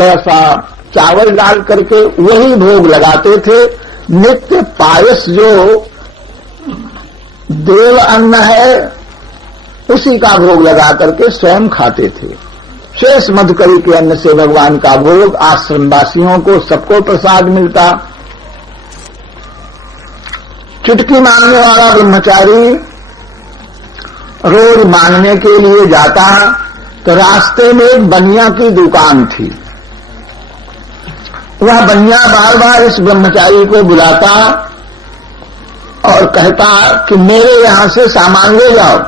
ऐसा चावल डाल करके वही भोग लगाते थे। नित्य पायस जो देव अन्न है उसी का भोग लगा करके स्वयं खाते थे। शेष मधुकरी के अन्न से भगवान का भोग आश्रमवासियों को सबको प्रसाद मिलता। चुटकी मांगने वाला ब्रह्मचारी रोज मांगने के लिए जाता तो रास्ते में एक बनिया की दुकान थी। वह बनिया बार बार इस ब्रह्मचारी को बुलाता और कहता कि मेरे यहां से सामान ले जाओ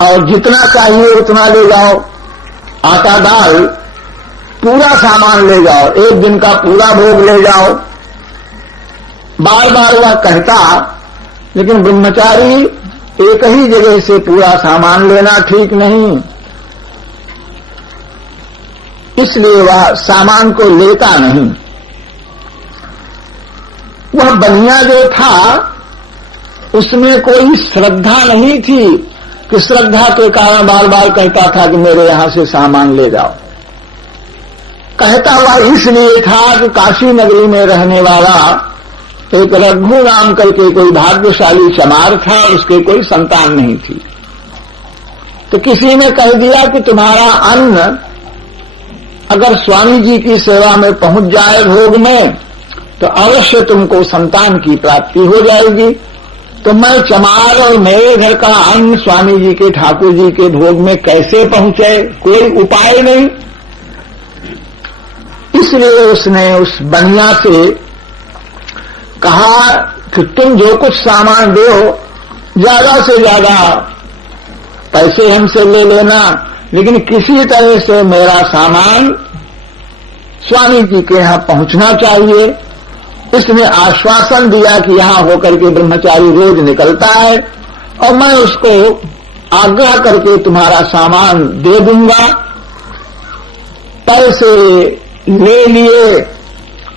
और जितना चाहिए उतना ले जाओ, आटा दाल पूरा सामान ले जाओ, एक दिन का पूरा भोग ले जाओ। बार बार वह कहता, लेकिन ब्रह्मचारी एक ही जगह से पूरा सामान लेना ठीक नहीं, इसलिए वह सामान को लेता नहीं। वह बनिया जो था उसमें कोई श्रद्धा नहीं थी कि श्रद्धा के कारण बार बार कहता था कि मेरे यहां से सामान ले जाओ। कहता हुआ इसलिए था कि काशी नगरी में रहने वाला एक रघु नाम करके कोई भाग्यशाली चमार था, उसके कोई संतान नहीं थी। तो किसी ने कह दिया कि तुम्हारा अन्न अगर स्वामी जी की सेवा में पहुंच जाए भोग में तो अवश्य तुमको संतान की प्राप्ति हो जाएगी। तो मैं चमार और मेरे घर का अन्न स्वामी जी के ठाकुर जी के भोग में कैसे पहुंचे, कोई उपाय नहीं। इसलिए उसने उस बनिया से कहा कि तुम जो कुछ सामान दो ज्यादा से ज्यादा पैसे हमसे ले लेना, लेकिन किसी तरह से मेरा सामान स्वामी जी के यहां पहुंचना चाहिए। इसने आश्वासन दिया कि यहां होकर के ब्रह्मचारी रोज निकलता है और मैं उसको आग्रह करके तुम्हारा सामान दे दूंगा। पैसे ले लिए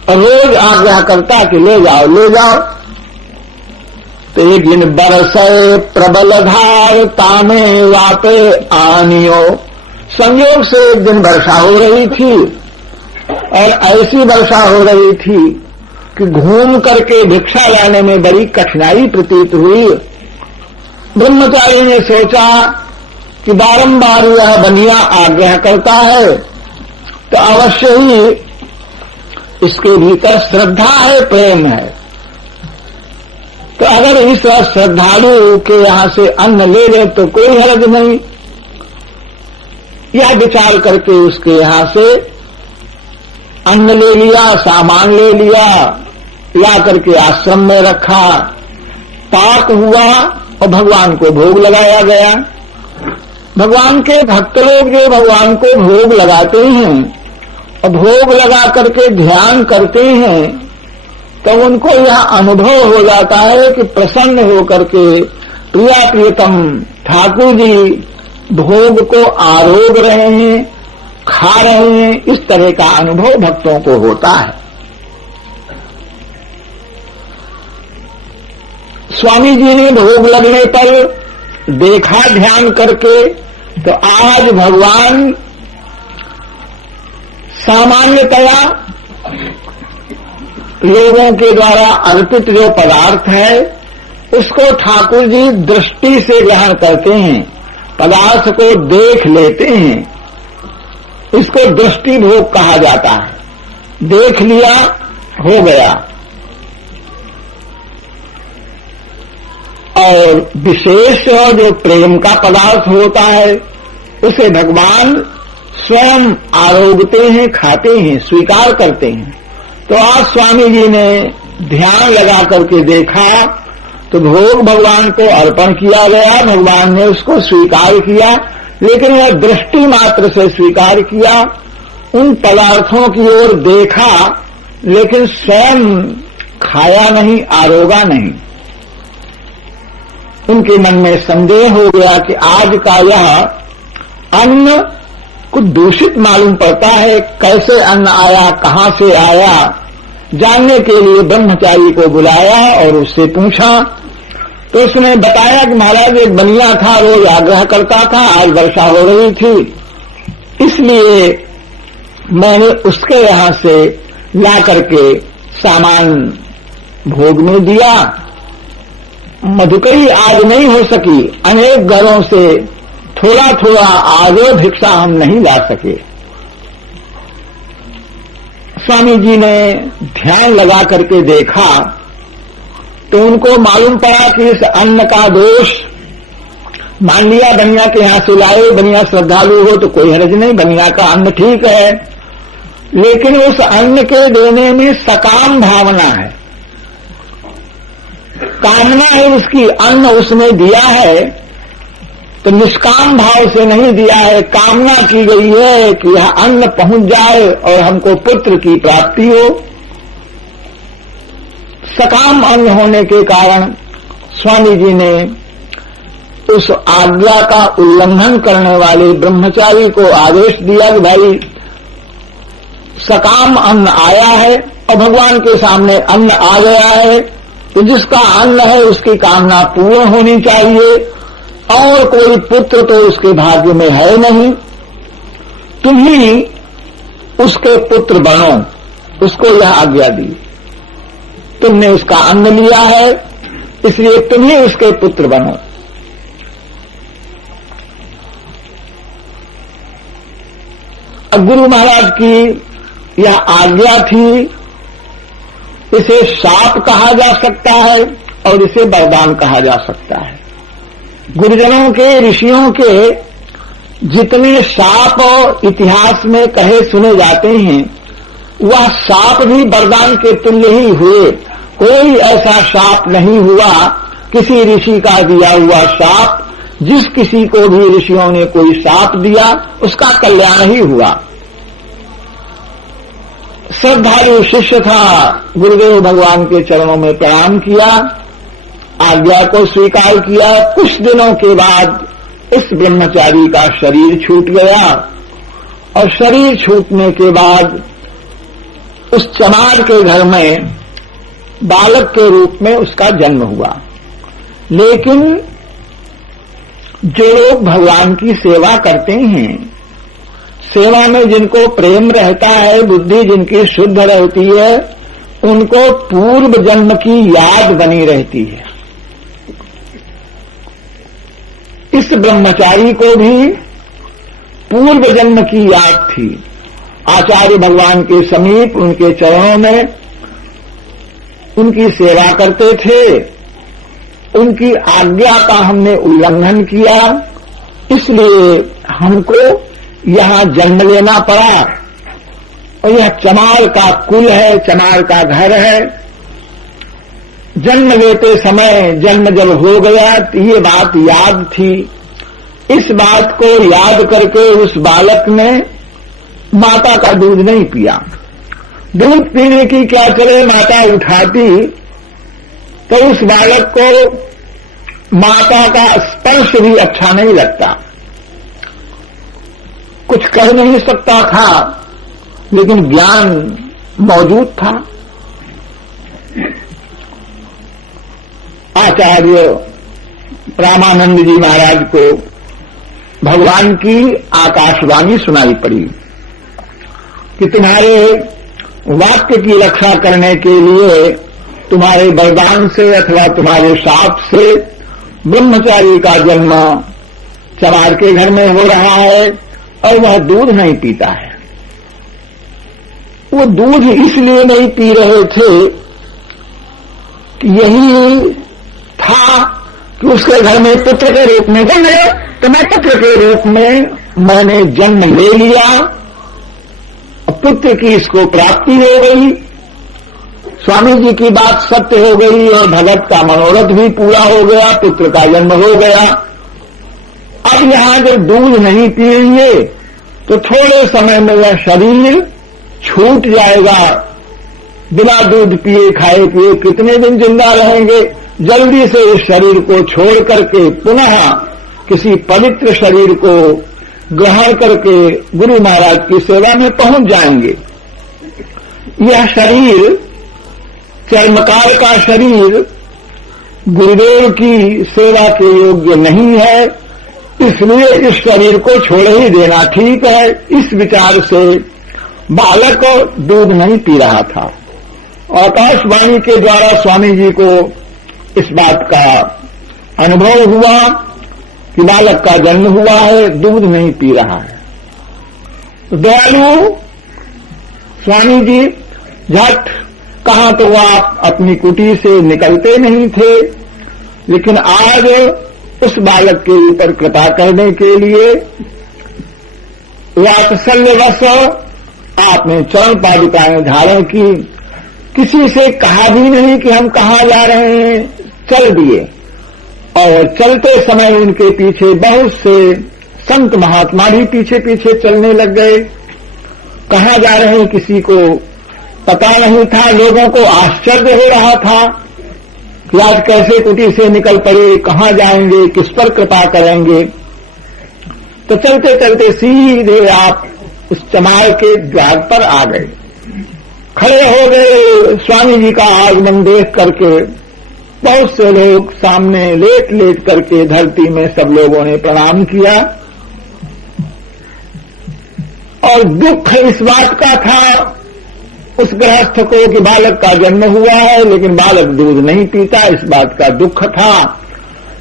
और रोज आग्रह करता कि ले जाओ ले जाओ। तो एक दिन बरसे प्रबल धार तामे वापे आनियो। संयोग से एक दिन वर्षा हो रही थी और ऐसी वर्षा हो रही थी कि घूम करके भिक्षा लाने में बड़ी कठिनाई प्रतीत हुई। ब्रह्मचारी ने सोचा कि बारंबार यह बनिया आग्रह करता है तो अवश्य ही इसके भीतर श्रद्धा है, प्रेम है। तो अगर इस श्रद्धालु के यहां से अन्न ले ले तो कोई हर्ज नहीं। यह विचार करके उसके यहां से अन्न ले लिया, सामान ले लिया, ला करके आश्रम में रखा। पाक हुआ और भगवान को भोग लगाया गया। भगवान के भक्त लोग जो भगवान को भोग लगाते हैं और भोग लगा करके ध्यान करते हैं तो उनको यह अनुभव हो जाता है कि प्रसन्न होकर के प्रिया प्रियतम ठाकुर जी भोग को आरोग रहे हैं, खा रहे हैं। इस तरह का अनुभव भक्तों को होता है। स्वामी जी ने भोग लगने पर देखा ध्यान करके तो आज भगवान सामान्यतया लोगों के द्वारा अर्पित जो पदार्थ है उसको ठाकुर जी दृष्टि से ग्रहण करते हैं, पदार्थ को देख लेते हैं। इसको दृष्टि भोग कहा जाता है। देख लिया, हो गया। और विशेष जो प्रेम का पदार्थ होता है उसे भगवान स्वयं आरोगते हैं, खाते हैं, स्वीकार करते हैं। तो आज स्वामी जी ने ध्यान लगा करके देखा तो भोग भगवान को अर्पण किया गया, भगवान ने उसको स्वीकार किया, लेकिन वह दृष्टि मात्र से स्वीकार किया। उन पदार्थों की ओर देखा लेकिन स्वयं खाया नहीं, आरोगा नहीं। उनके मन में संदेह हो गया कि आज का यह अन्न कुछ दूषित मालूम पड़ता है। कैसे अन्न आया, कहां से आया, जानने के लिए ब्रह्मचारी को बुलाया और उससे पूछा तो उसने बताया कि महाराज एक बनिया था, रोज आग्रह करता था, आज वर्षा हो रही थी, इसलिए मैंने उसके यहां से ला करके सामान भोग में दिया। मधुकरी आज नहीं हो सकी, अनेक घरों से थोड़ा थोड़ा आगे भिक्षा हम नहीं ला सके। स्वामी जी ने ध्यान लगा करके देखा तो उनको मालूम पड़ा कि इस अन्न का दोष, मान लिया बनिया के यहां से लाए, बनिया श्रद्धालु हो तो कोई हर्ज नहीं, बनिया का अन्न ठीक है, लेकिन उस अन्न के देने में सकाम भावना है, कामना है उसकी, अन्न उसने दिया है तो निष्काम भाव से नहीं दिया है, कामना की गई है कि यह अन्न पहुंच जाए और हमको पुत्र की प्राप्ति हो। सकाम अन्न होने के कारण स्वामी जी ने उस आज्ञा का उल्लंघन करने वाले ब्रह्मचारी को आदेश दिया कि भाई सकाम अन्न आया है और भगवान के सामने अन्न आ गया है, तो जिसका अन्न है उसकी कामना पूर्ण होनी चाहिए, और कोई पुत्र तो उसके भाग्य में है नहीं, तुम ही उसके पुत्र बनो, उसको यह आज्ञा दी। तुमने उसका अन्न लिया है, इसलिए तुम ही उसके पुत्र बनो। अब गुरु महाराज की यह आज्ञा थी, इसे शाप कहा जा सकता है और इसे वरदान कहा जा सकता है। गुरुजनों के, ऋषियों के जितने शाप इतिहास में कहे सुने जाते हैं, वह शाप भी वरदान के तुल्य ही हुए। कोई ऐसा शाप नहीं हुआ किसी ऋषि का दिया हुआ शाप, जिस किसी को भी ऋषियों ने कोई शाप दिया उसका कल्याण ही हुआ। श्रद्धालु शिष्य था, गुरुदेव भगवान के चरणों में प्रणाम किया, आज्ञा को स्वीकार किया। कुछ दिनों के बाद इस ब्रह्मचारी का शरीर छूट गया और शरीर छूटने के बाद उस चमार के घर में बालक के रूप में उसका जन्म हुआ। लेकिन जो लोग भगवान की सेवा करते हैं, सेवा में जिनको प्रेम रहता है, बुद्धि जिनकी शुद्ध रहती है, उनको पूर्व जन्म की याद बनी रहती है। इस ब्रह्मचारी को भी पूर्व जन्म की याद थी। आचार्य भगवान के समीप उनके चरणों में उनकी सेवा करते थे, उनकी आज्ञा का हमने उल्लंघन किया, इसलिए हमको यहां जन्म लेना पड़ा। और यह चमार का कुल है, चमार का घर है। जन्म लेते समय, जन्म जब हो गया तो ये बात याद थी। इस बात को याद करके उस बालक ने माता का दूध नहीं पिया। दूध पीने की क्या करे, माता उठाती तो उस बालक को माता का स्पर्श भी अच्छा नहीं लगता। कुछ कह नहीं सकता था, लेकिन ज्ञान मौजूद था। आचार्य रामानंद जी महाराज को भगवान की आकाशवाणी सुनाई पड़ी कि तुम्हारे वाक्य की रक्षा करने के लिए तुम्हारे वरदान से अथवा तुम्हारे शाप से ब्रह्मचारी का जन्म चमार के घर में हो रहा है और वह दूध नहीं पीता है। वो दूध इसलिए नहीं पी रहे थे कि यही था कि उसके घर में पुत्र के रूप में जन्म है, तो मैं पुत्र के रूप में मैंने जन्म ले लिया, पुत्र की इसको प्राप्ति हो गई। स्वामी जी की बात सत्य हो गई और भगत का मनोरथ भी पूरा हो गया, पुत्र का जन्म हो गया। अब यहां जब दूध नहीं पिएंगे तो थोड़े समय में यह शरीर छूट जाएगा। बिना दूध पिए खाए पिए कितने दिन जिंदा रहेंगे। जल्दी से इस शरीर को छोड़ करके पुनः किसी पवित्र शरीर को ग्रहण करके गुरु महाराज की सेवा में पहुंच जाएंगे। यह शरीर, चर्मकार का शरीर, गुरुदेव की सेवा के योग्य नहीं है, इसलिए इस शरीर को छोड़ ही देना ठीक है। इस विचार से बालक दूध नहीं पी रहा था। आकाशवाणी के द्वारा स्वामी जी को इस बात का अनुभव हुआ कि बालक का जन्म हुआ है, दूध नहीं पी रहा है। तो दयालु स्वामी जी झट कहां तो आप अपनी कुटी से निकलते नहीं थे, लेकिन आज उस बालक के ऊपर कृपा करने के लिए वात्सल्यवश आपने चरण पादुकाएं धारण की। किसी से कहा भी नहीं कि हम कहां जा रहे हैं, चल दिए। और चलते समय उनके पीछे बहुत से संत महात्मा भी पीछे पीछे चलने लग गए। कहां जा रहे हैं किसी को पता नहीं था। लोगों को आश्चर्य हो रहा था कि आज कैसे कुटी से निकल पड़े, कहां जाएंगे, किस पर कृपा करेंगे। तो चलते चलते सीधे आप उस चमार के द्वार पर आ गए, खड़े हो गए। स्वामी जी का आगमन देख करके बहुत से लोग सामने लेट लेट करके धरती में सब लोगों ने प्रणाम किया। और दुख इस बात का था उस गृहस्थ को कि बालक का जन्म हुआ है, लेकिन बालक दूध नहीं पीता, इस बात का दुख था।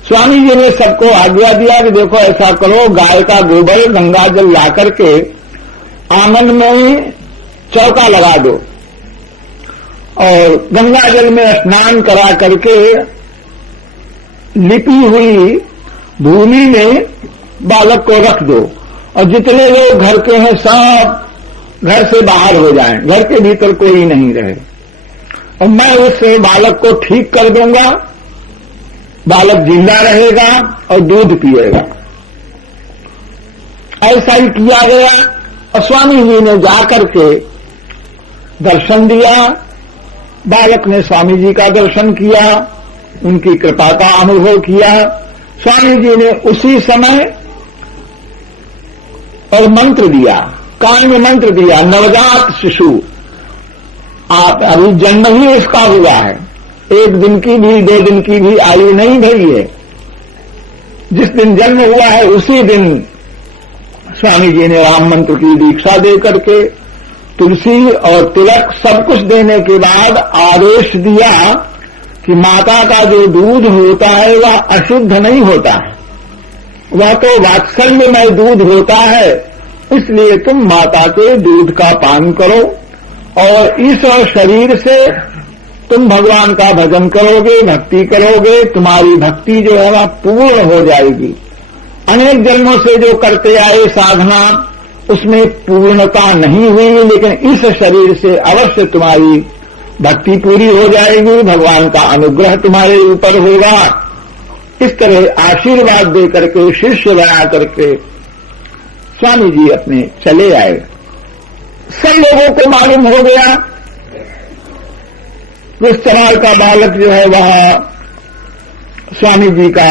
स्वामी जी ने सबको आज्ञा दिया कि देखो ऐसा करो, गाय का गोबर गंगा जल ला करके आंगन में चौका लगा दो और गंगा जल में स्नान करा करके लिपी हुई भूमि में बालक को रख दो। और जितने लोग घर के हैं सब घर से बाहर हो जाएं, घर के भीतर कोई नहीं रहे। और मैं उस बालक को ठीक कर दूंगा, बालक जिंदा रहेगा और दूध पिएगा। ऐसा ही किया गया। और स्वामी जी ने जाकर के दर्शन दिया। बालक ने स्वामी जी का दर्शन किया, उनकी कृपा का अनुभव किया। स्वामी जी ने उसी समय और मंत्र दिया, कान में मंत्र दिया, नवजात शिशु, आप अभी जन्म ही इसका हुआ है, 1 दिन की भी 2 दिन की भी आयु नहीं भरी है। जिस दिन जन्म हुआ है उसी दिन स्वामी जी ने राम मंत्र की दीक्षा दे करके तुलसी और तिलक सब कुछ देने के बाद आदेश दिया कि माता का जो दूध होता है वह अशुद्ध नहीं होता है, वह तो वात्सल्यमय दूध होता है। इसलिए तुम माता के दूध का पान करो और इस शरीर से तुम भगवान का भजन करोगे, भक्ति करोगे, तुम्हारी भक्ति जो है वह पूर्ण हो जाएगी। अनेक जन्मों से जो करते आए साधना उसमें पूर्णता नहीं हुई, लेकिन इस शरीर से अवश्य तुम्हारी भक्ति पूरी हो जाएगी, भगवान का अनुग्रह तुम्हारे ऊपर होगा। इस तरह आशीर्वाद दे करके शिष्य बना करके स्वामी जी अपने चले आए। सब लोगों को मालूम हो गया इस चमार का बालक जो है वह स्वामी जी का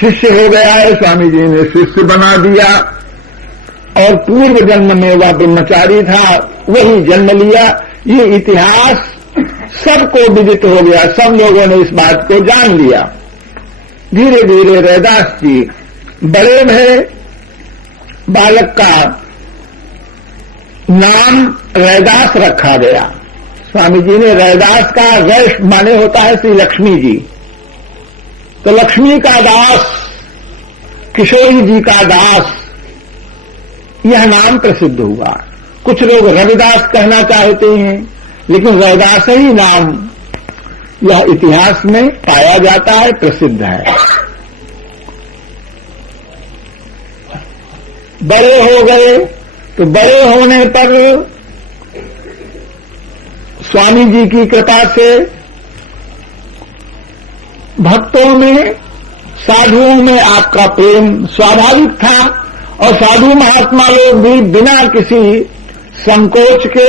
शिष्य हो गया है, स्वामी जी ने शिष्य बना दिया। और पूर्व जन्म में वह ब्रह्मचारी था, वही जन्म लिया। ये इतिहास सबको विदित हो गया, सब लोगों ने इस बात को जान लिया। धीरे धीरे रैदास जी बड़े भय। बालक का नाम रैदास रखा गया। स्वामी जी ने रैदास का रैश माने होता है श्री लक्ष्मी जी, तो लक्ष्मी का दास, किशोरी जी का दास, यह नाम प्रसिद्ध हुआ। कुछ लोग रविदास कहना चाहते हैं, लेकिन रैदास ही नाम यह इतिहास में पाया जाता है, प्रसिद्ध है। बड़े हो गए तो बड़े होने पर स्वामी जी की कृपा से भक्तों में, साधुओं में आपका प्रेम स्वाभाविक था। और साधु महात्मा लोग भी बिना किसी संकोच के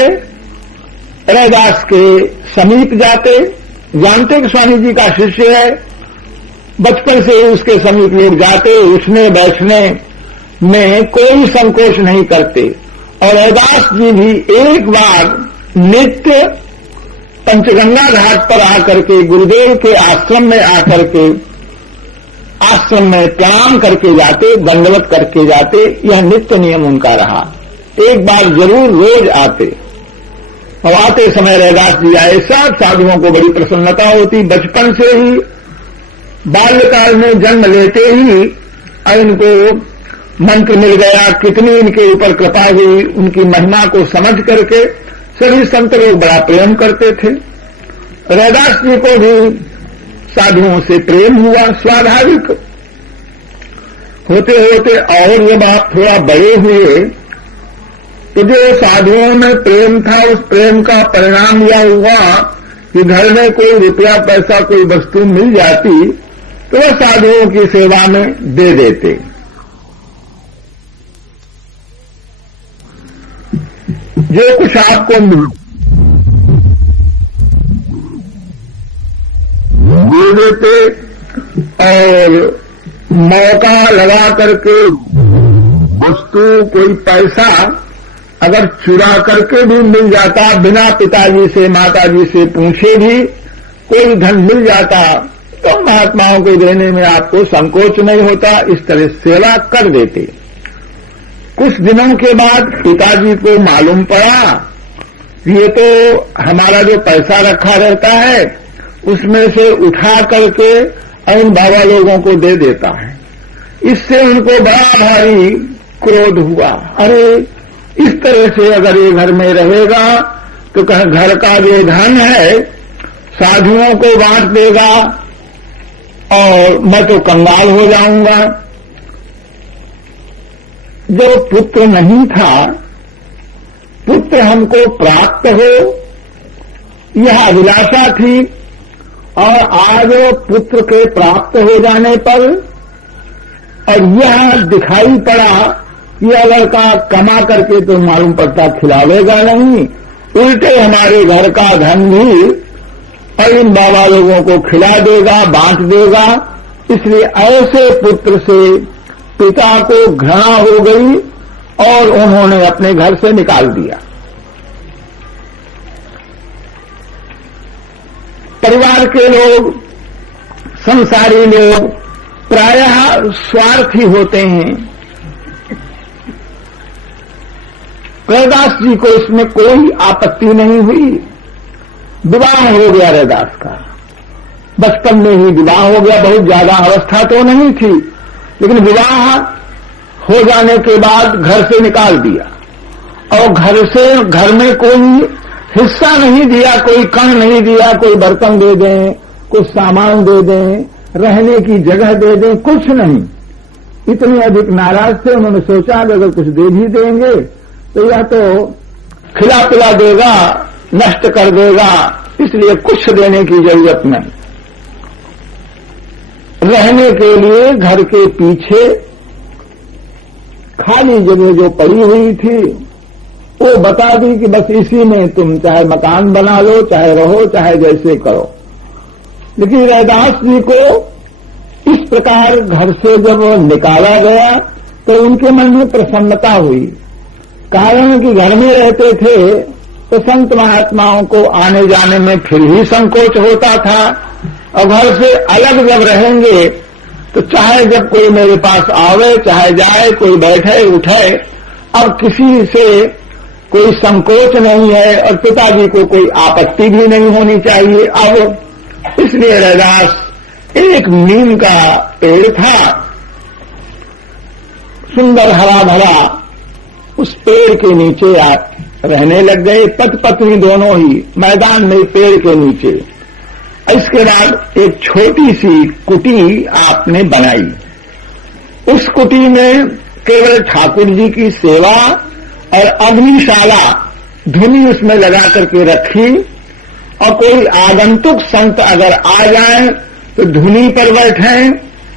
रैदास के समीप जाते, जानते कि स्वामी जी का शिष्य है। बचपन से उसके समीप लोग जाते, उठने बैठने में कोई संकोच नहीं करते। और रैदास जी भी एक बार नित्य पंचगंगा घाट पर आकर के गुरुदेव के आश्रम में आकर के आश्रम में प्रणाम करके जाते, दंडवत करके जाते। यह नित्य नियम उनका रहा। एक बार जरूर रोज आते और आते समय रैदास जी आए। सब साधुओं को बड़ी प्रसन्नता होती। बचपन से ही बाल्यकाल में जन्म लेते ही इनको मंत्र मिल गया। कितनी इनके ऊपर कृपा हुई, उनकी महिमा को समझ करके सभी संत लोग बड़ा प्रेम करते थे। रैदास जी को भी साधुओं से प्रेम हुआ स्वाभाविक। होते होते और जब आप थोड़ा बड़े हुए तो जो साधुओं में प्रेम था, उस प्रेम का परिणाम यह हुआ कि घर में कोई रुपया पैसा कोई वस्तु मिल जाती तो वह साधुओं की सेवा में दे देते। जो कुछ आपको दे देते और मौका लगा करके वस्तु कोई पैसा अगर चुरा करके भी मिल जाता, बिना पिताजी से माताजी से पूछे भी कोई धन मिल जाता तो महात्माओं को देने में आपको संकोच नहीं होता। इस तरह सेवा कर देते। कुछ दिनों के बाद पिताजी को मालूम पड़ा ये तो हमारा जो पैसा रखा रहता है उसमें से उठा करके इन बाबा लोगों को दे देता है। इससे उनको बड़ा भारी क्रोध हुआ। अरे इस तरह से अगर ये घर में रहेगा तो कहीं घर का जो धन है साधुओं को बांट देगा और मैं तो कंगाल हो जाऊंगा। जब पुत्र नहीं था, पुत्र हमको प्राप्त हो यह अभिलाषा थी और आज पुत्र के प्राप्त हो जाने पर और यह दिखाई पड़ा यह लड़का कमा करके तो मालूम पड़ता खिलावेगा नहीं, उल्टे हमारे घर का धन भी और इन बाबा लोगों को खिला देगा, बांट देगा। इसलिए ऐसे पुत्र से पिता को घृणा हो गई और उन्होंने अपने घर से निकाल दिया। परिवार के लोग, संसारी लोग प्रायः स्वार्थी होते हैं। रैदास जी को इसमें कोई आपत्ति नहीं हुई। विवाह हो गया रैदास का, बचपन में ही विवाह हो गया। बहुत ज्यादा अवस्था तो नहीं थी, लेकिन विवाह हो जाने के बाद घर से निकाल दिया और घर में कोई हिस्सा नहीं दिया, कोई कण नहीं दिया। कोई बर्तन दे दें, कुछ सामान दे दें, रहने की जगह दे दें, कुछ नहीं। इतने अधिक नाराज थे, उन्होंने सोचा अगर कुछ दे भी देंगे तो यह तो खिला पिला देगा, नष्ट कर देगा, इसलिए कुछ देने की जरूरत नहीं। रहने के लिए घर के पीछे खाली जगह जो पड़ी हुई थी वो बता दी कि बस इसी में तुम चाहे मकान बना लो, चाहे रहो, चाहे जैसे करो। लेकिन रैदास जी को इस प्रकार घर से जब निकाला गया तो उनके मन में प्रसन्नता हुई। कारण कि घर में रहते थे तो संत महात्माओं को आने जाने में फिर भी संकोच होता था और घर से अलग जब रहेंगे तो चाहे जब कोई मेरे पास आवे, चाहे जाए, कोई बैठे उठे, अब किसी से कोई संकोच नहीं है और पिताजी को कोई आपत्ति भी नहीं होनी चाहिए। अब इसलिए रैदास एक नीम का पेड़ था, सुंदर हरा भरा, उस पेड़ के नीचे आप रहने लग गए। पति पत्नी दोनों ही मैदान में पेड़ के नीचे। इसके बाद एक छोटी सी कुटी आपने बनाई। उस कुटी में केवल ठाकुर जी की सेवा और अग्निशाला धुनी उसमें लगा करके रखी और कोई आगंतुक संत अगर आ जाए तो धुनी पर बैठे,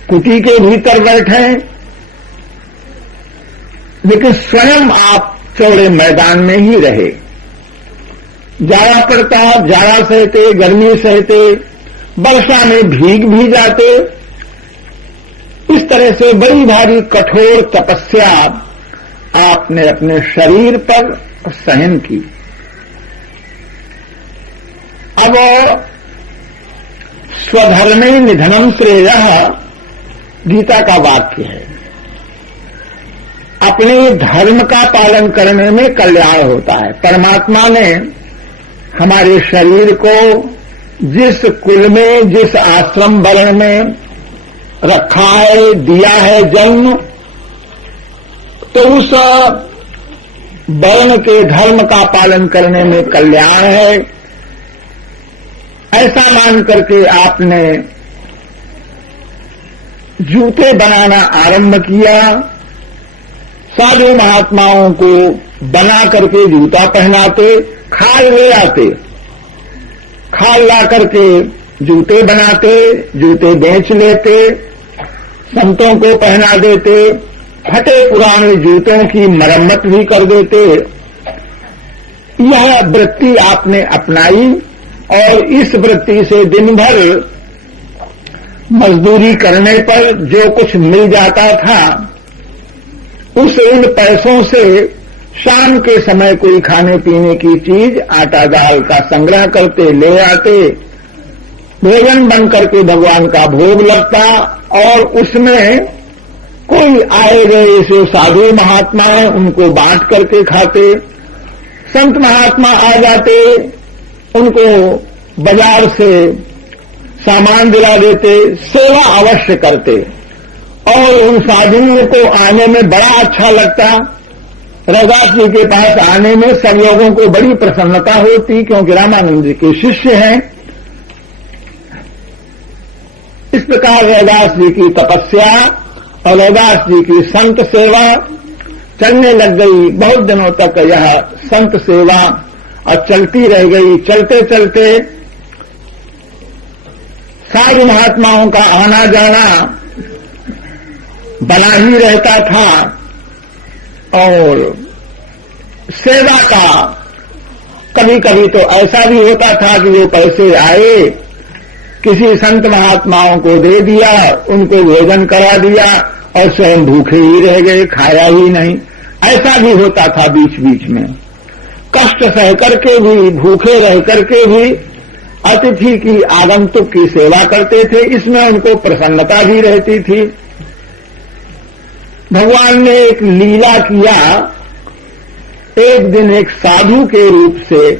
कुटी के भीतर बैठे, लेकिन स्वयं आप चौड़े मैदान में ही रहे। जाड़ा पड़ता, जाड़ा सहते, गर्मी सहते, वर्षा में भीग भी जाते। इस तरह से बड़ी भारी कठोर तपस्या आपने अपने शरीर पर सहन की। अब स्वधर्मे निधनम श्रेयः गीता का वाक्य है। अपने धर्म का पालन करने में कल्याण होता है। परमात्मा ने हमारे शरीर को जिस कुल में, जिस आश्रम वर्ण में रखा है, दिया है जन्म, तो उस वर्ण के धर्म का पालन करने में कल्याण है। ऐसा मान करके आपने जूते बनाना आरंभ किया। साधु महात्माओं को बना करके जूता पहनाते, खाल ले आते, खाल ला करके जूते बनाते, जूते बेच लेते, संतों को पहना देते, फटे पुराने जूतों की मरम्मत भी कर देते। यह वृत्ति आपने अपनाई और इस वृत्ति से दिन भर मजदूरी करने पर जो कुछ मिल जाता था, उन पैसों से शाम के समय कोई खाने पीने की चीज, आटा दाल का संग्रह करते, ले आते, भोजन बन करके भगवान का भोग लगता और उसमें कोई आए गए से साधु महात्मा है उनको बांट करके खाते। संत महात्मा आ जाते, उनको बाजार से सामान दिला देते, सेवा अवश्य करते और उन साधुओं को आने में बड़ा अच्छा लगता। रघुदास जी के पास आने में सब लोगों को बड़ी प्रसन्नता होती, क्योंकि रामानंद जी के शिष्य हैं। इस प्रकार रघुदास जी की तपस्या और रघुदास जी की संत सेवा चलने लग गई। बहुत दिनों तक यह संत सेवा और चलती रह गई। चलते चलते साधु महात्माओं का आना जाना बना ही रहता था और सेवा का कभी कभी तो ऐसा भी होता था कि वो पैसे आए, किसी संत महात्माओं को दे दिया, उनको भोजन करा दिया और स्वयं भूखे ही रह गए, खाया ही नहीं। ऐसा भी होता था बीच बीच में। कष्ट सह करके भी, भूखे रह करके भी अतिथि की, आगंतुक की सेवा करते थे। इसमें उनको प्रसन्नता भी रहती थी। भगवान ने एक लीला किया। एक दिन एक साधु के रूप से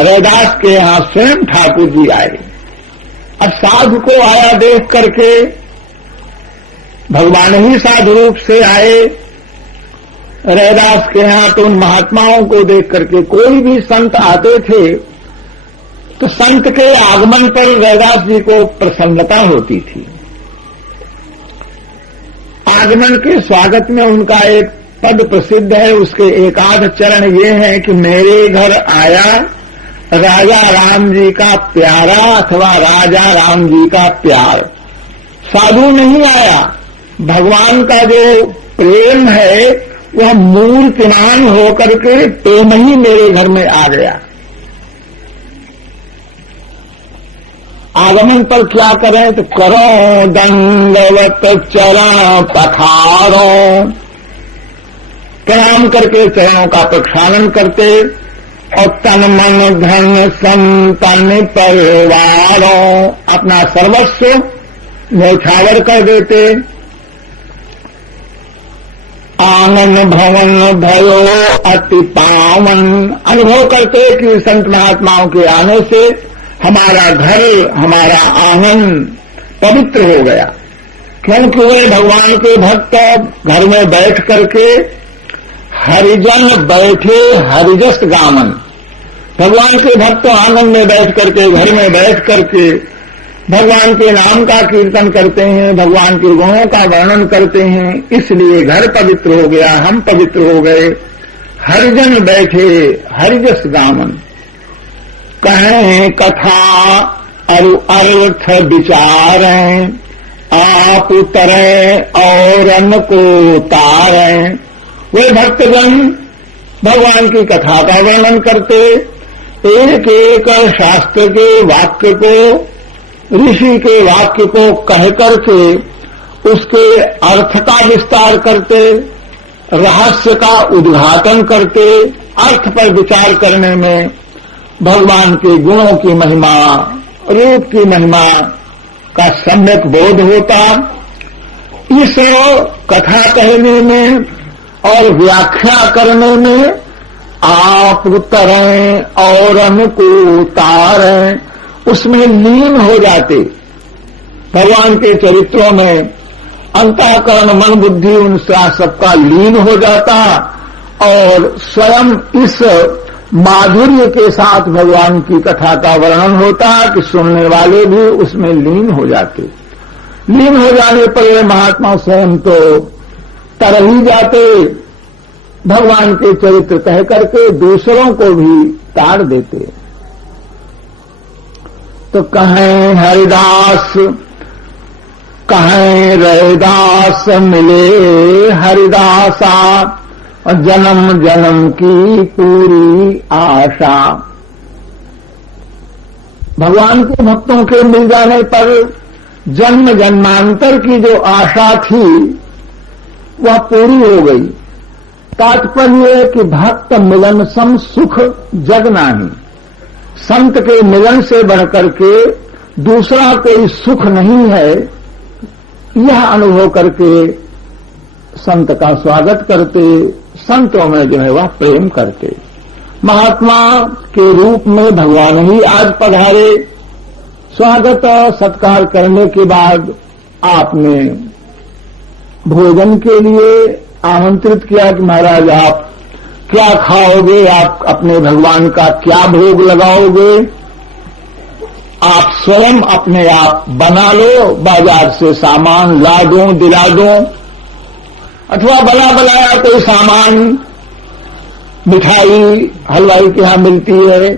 रघुदास के यहां स्वयं ठाकुर जी आए। अब साधु को आया देख करके भगवान ही साधु रूप से आए। रघुदास के यहां तो उन महात्माओं को देख करके कोई भी संत आते थे तो संत के आगमन पर रघुदास जी को प्रसन्नता होती थी। आगमन के स्वागत में उनका एक पद प्रसिद्ध है। उसके एकाध चरण ये है कि मेरे घर आया राजा राम जी का प्यारा, अथवा राजा राम जी का प्यार। साधु नहीं आया, भगवान का जो प्रेम है वह मूर्तिमान होकर के प्रेम ही मेरे घर में आ गया। आगमन पर क्या करें तो करो दंडवत चरण पखारो, प्रणाम करके चरणों का प्रक्षालन करते और तन मन धन संतन परिवारों, अपना सर्वस्व न्यौछावर कर देते। आंगन भवन भयो अति पावन, अनुभव करते कि संत महात्माओं के आने से हमारा घर, हमारा आंगन पवित्र हो गया। क्योंकि वे भगवान के भक्त घर में बैठ करके हरिजन बैठे हरिजस गामन, भगवान के भक्त आंगन में बैठ करके, घर में बैठ करके भगवान के नाम का कीर्तन करते हैं, भगवान के गुणों का वर्णन करते हैं। इसलिए घर पवित्र हो गया, हम पवित्र हो गए। हरिजन बैठे हरिजस गामन, कहें कथा अरु अर्थ विचारें, आप उतरें और अन्न को तारें। वे भक्तजन भगवान की कथा का वर्णन करते, एक एक शास्त्र के वाक्य को, ऋषि के वाक्य को कह करके उसके अर्थ का विस्तार करते, रहस्य का उद्घाटन करते। अर्थ पर विचार करने में भगवान के गुणों की महिमा, रूप की महिमा का सम्यक बोध होता। इस कथा कहने में और व्याख्या करने में आप उतरें और उनको उतारें, उसमें लीन हो जाते। भगवान के चरित्रों में अंतःकरण मन बुद्धि उनका सबका लीन हो जाता और स्वयं इस माधुर्य के साथ भगवान की कथा का वर्णन होता कि सुनने वाले भी उसमें लीन हो जाते। लीन हो जाने पर ये महात्मा स्वयं तो तर ही जाते, भगवान के चरित्र कह करके दूसरों को भी ताड़ देते। तो कहें हरिदास, कहें रैदास, मिले हरिदासा और जन्म जन्म की पूरी आशा। भगवान के भक्तों के मिल जाने पर जन्म जन्मांतर की जो आशा थी वह पूरी हो गई। तात्पर्य कि भक्त मिलन सम सुख जग नाही, संत के मिलन से बढ़कर के दूसरा कोई सुख नहीं है, यह अनुभव करके संत का स्वागत करते, संतों में जो है वह प्रेम करते। महात्मा के रूप में भगवान ही आज पधारे। स्वागत सत्कार करने के बाद आपने भोजन के लिए आमंत्रित किया कि महाराज आप क्या खाओगे, आप अपने भगवान का क्या भोग लगाओगे, आप स्वयं अपने आप बना लो, बाजार से सामान ला दो, दिला दो, अथवा बना बनाया कोई सामान, मिठाई हलवाई के यहां मिलती है,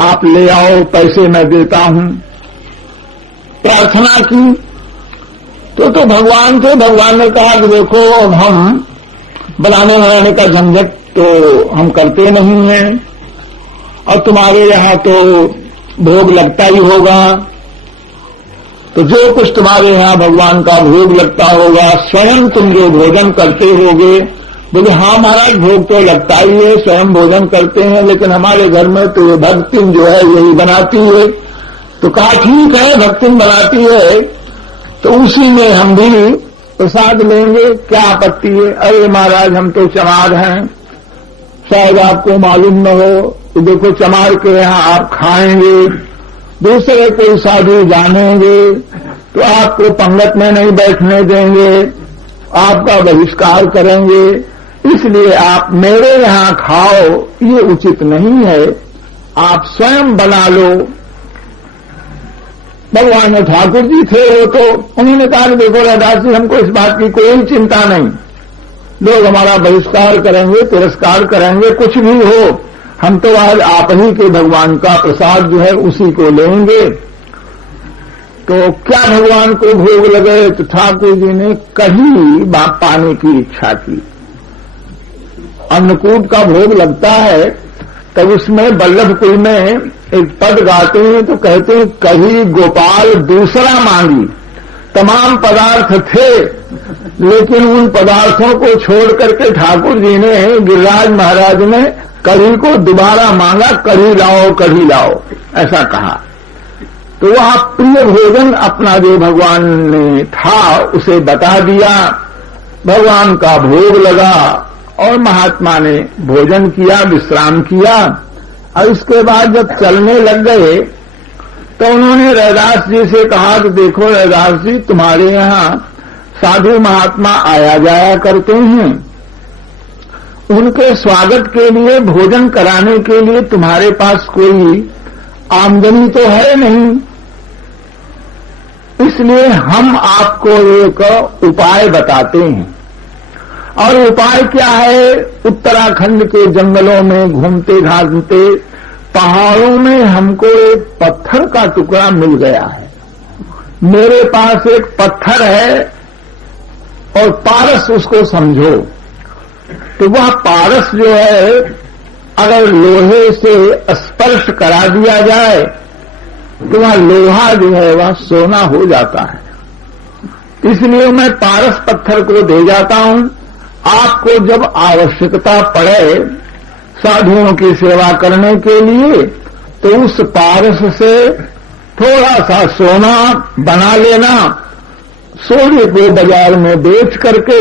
आप ले आओ, पैसे मैं देता हूं। प्रार्थना की तो भगवान थे। भगवान ने कहा कि देखो अब हम बनाने बनाने का झंझट तो हम करते नहीं हैं और तुम्हारे यहां तो भोग लगता ही होगा, तो जो कुछ तुम्हारे यहां भगवान का भोग लगता होगा स्वयं तुम जो भोजन करते होगे। बोले हाँ महाराज, भोग तो लगता ही है, स्वयं भोजन करते हैं, लेकिन हमारे घर में तो ये भक्तिन जो है यही बनाती है। तो कहा ठीक है, भक्तिन बनाती है तो उसी में हम भी प्रसाद लेंगे, क्या आपत्ति है। अरे महाराज हम तो चमार हैं, शायद आपको मालूम न हो, तो देखो चमार के यहां आप खाएंगे, दूसरे कोई साधु जानेंगे तो आपको पंगत में नहीं बैठने देंगे, आपका बहिष्कार करेंगे, इसलिए आप मेरे यहां खाओ, ये उचित नहीं है, आप स्वयं बना लो। भगवान में ठाकुर जी थे वो तो उन्होंने कहा कि देखो रैदास जी, हमको इस बात की कोई चिंता नहीं, लोग हमारा बहिष्कार करेंगे, तिरस्कार करेंगे, कुछ भी हो, हम तो आज आप ही के भगवान का प्रसाद जो है उसी को लेंगे। तो क्या भगवान को भोग लगे, तो ठाकुर जी ने कहीं पाने की इच्छा की। अन्नकूट का भोग लगता है तब उसमें वल्लभ कुल में एक पद गाते हैं तो कहते हैं कहीं गोपाल दूसरा मांगी। तमाम पदार्थ थे लेकिन उन पदार्थों को छोड़ करके ठाकुर जी ने, गिरिराज महाराज ने कढ़ी को दोबारा मांगा, कढ़ी लाओ कढ़ी लाओ ऐसा कहा। तो वह प्रिय भोजन अपना जो भगवान ने था उसे बता दिया, भगवान का भोग लगा और महात्मा ने भोजन किया, विश्राम किया। और इसके बाद जब चलने लग गए तो उन्होंने रैदास जी से कहा कि देखो रैदास जी, तुम्हारे यहां साधु महात्मा आया जाया करते हैं, उनके स्वागत के लिए, भोजन कराने के लिए तुम्हारे पास कोई आमदनी तो है नहीं, इसलिए हम आपको एक उपाय बताते हैं। और उपाय क्या है, उत्तराखंड के जंगलों में घूमते घामते पहाड़ों में हमको एक पत्थर का टुकड़ा मिल गया है, मेरे पास एक पत्थर है और पारस उसको समझो। तो वह पारस जो है अगर लोहे से स्पर्श करा दिया जाए तो वह लोहा जो है वह सोना हो जाता है, इसलिए मैं पारस पत्थर को दे जाता हूं। आपको जब आवश्यकता पड़े साधुओं की सेवा करने के लिए तो उस पारस से थोड़ा सा सोना बना लेना, सोने को बाजार में बेच करके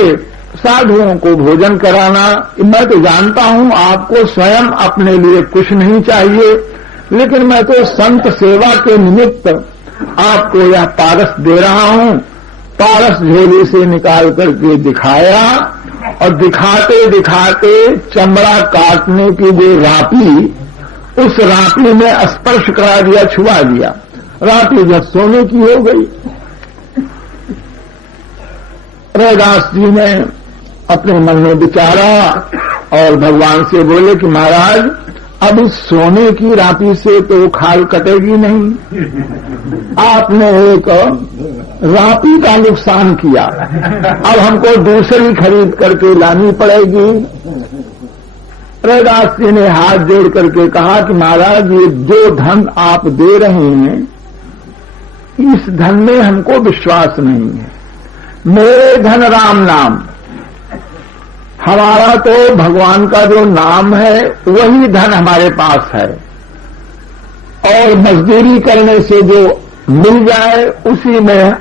साधुओं को भोजन कराना। मैं तो जानता हूं आपको स्वयं अपने लिए कुछ नहीं चाहिए, लेकिन मैं तो संत सेवा के निमित्त आपको यह पारस दे रहा हूं। पारस झोली से निकाल करके दिखाया और दिखाते दिखाते चमड़ा काटने की जो रापी, उस रापी में स्पर्श करा दिया, छुआ दिया। रापी जब सोने की हो गई। रैदास जी ने अपने मन में विचारा और भगवान से बोले कि महाराज, अब इस सोने की रापी से तो खाल कटेगी नहीं, आपने एक रापी का नुकसान किया, अब हमको दूसरी खरीद करके लानी पड़ेगी। रैदास जी ने हाथ जोड़ करके कहा कि महाराज, ये जो धन आप दे रहे हैं, इस धन में हमको विश्वास नहीं है। मेरे धन राम नाम, हमारा तो भगवान का जो नाम है वही धन हमारे पास है, और मजदूरी करने से जो मिल जाए उसी में